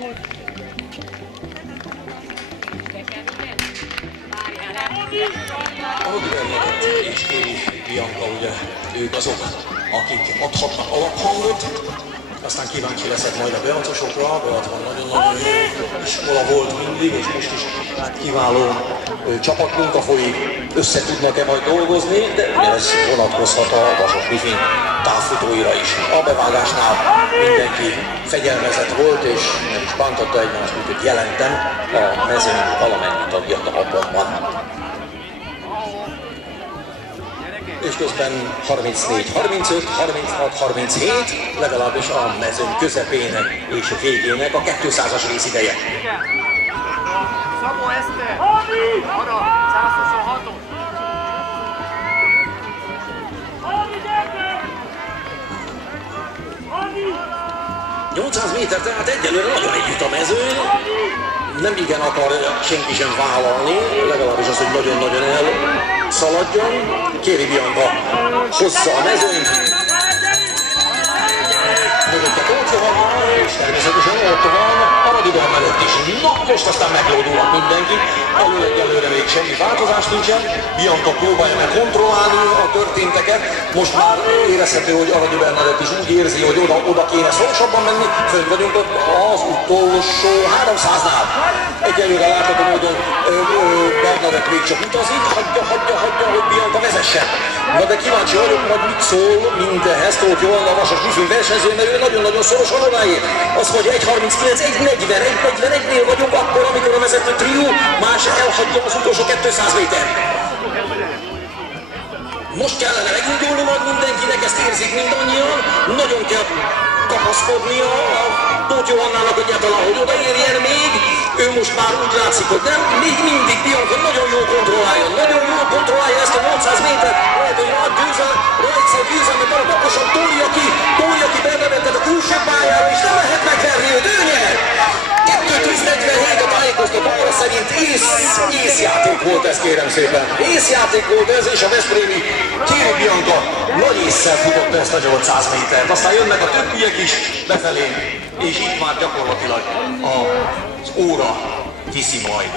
A Rodivernek és Kéri Bianca, ugye, ők azok, akik adhatnak alaphangot, aztán kíváncsi leszek majd a beacosokra, Beacban nagyon-nagyon jó iskola volt mindig, és most is kiváló csapatmunka folyik, össze tudnak-e majd dolgozni, de ez vonatkozhat a Vasas Griffin távfutóira is. A bevágásnál mindenki fegyelmezett volt, és nem is bántotta egymást, úgyhogy jelentem a mezőny valamennyi tagja abban van. És közben 34, 35, 36, 37, legalábbis a mezőny közepének és végének a 200-as részideje. Szabó Eszter! Arra! 126-ot! 800 méter, tehát egyelőre nagyon együtt a mezőny. Nem igen akar senki sem vállalni, legalábbis az, hogy nagyon-nagyon elszaladjon. Kéri Bianca hozza a mezőnyt. Mögötte Tóth Johanna, és természetesen ott van a Rodiver mellett is. Na, most aztán meglódulnak mindenki. Elől egyelőre még semmi változás nincsen. Bianca próbálja meg kontrollálni a történteket. Most már érezhető, hogy a Rodiver mellett is úgy érzi, hogy oda kéne szorosabban menni. Fönt vagyunk az utolsó 300-nál. Egyelőre látható módon Bernadett még csak utazik. Hagyja, hogy Bianca vezessen. Na de kíváncsi vagyok, hogy mit szól mindehhez Tóth Johanna, a Vasas Griffin versenyző, mert ő nagyon-nagyon szorosan odáér. Azt mondja, 1.39, 1.40, 1.41-nél vagyunk akkor, amikor a vezető trió más elhagyja az utolsó 200 méter. Most kellene megindulni majd mindenkinek, ezt érzik mindannyian. Nagyon kell kapaszkodnia a Tóth Johannának egyáltalán, hogy odaérjen még. Ő most már úgy látszik, hogy nem, még mindig Bianca nagyon jól kontrollálja ezt a 800 métert. Lehet, hogy egyszer győzelmet arra pakosan tolja ki Bernadettet a külső pályára, és nem lehet megverni őt, ő nyer! 2.10.47 a tájékoztatóra szerint észjáték volt ez, kérem szépen. Észjáték volt ez, és a veszprémi Kéri Bianca nagy ésszel futott ezt a 800 métert. Aztán jönnek a többiek is befelé, és itt már gyakorlatilag az óra viszi majd